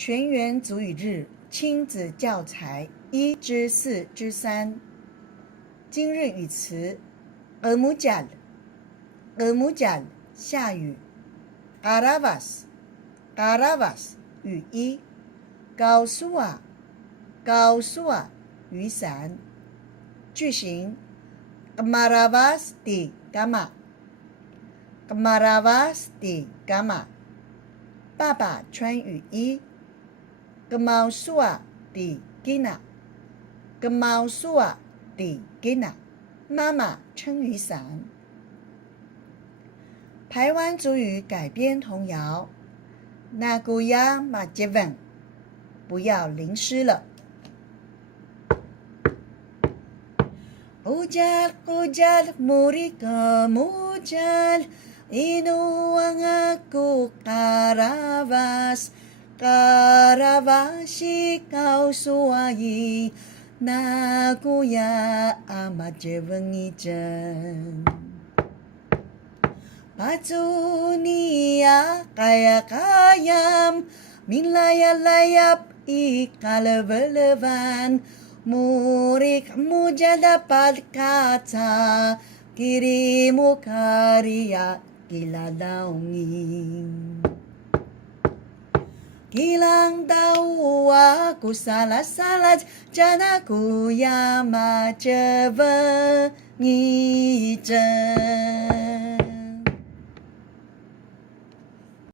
全员族语日亲子教材1至4之3。今日语词 Hujan， 下雨。Karavas， 雨衣。Kausuah， 雨伞。句型 Kemaravas di kama， 爸爸穿雨衣。Kemausuah di kina， 妈妈撑雨伞。台湾族语改编童谣 Naguya Majeven， 不要淋湿了。Hujan muri kemujan, inuang aku karavasi kau suai, naguya amat jeveng ijan. Pacunia kaya kayam, min layap ikal belevan, murik muja dapat kata, kirimu karya gila daungin. Gilang tahu aku salah janaku ya macevengi jen.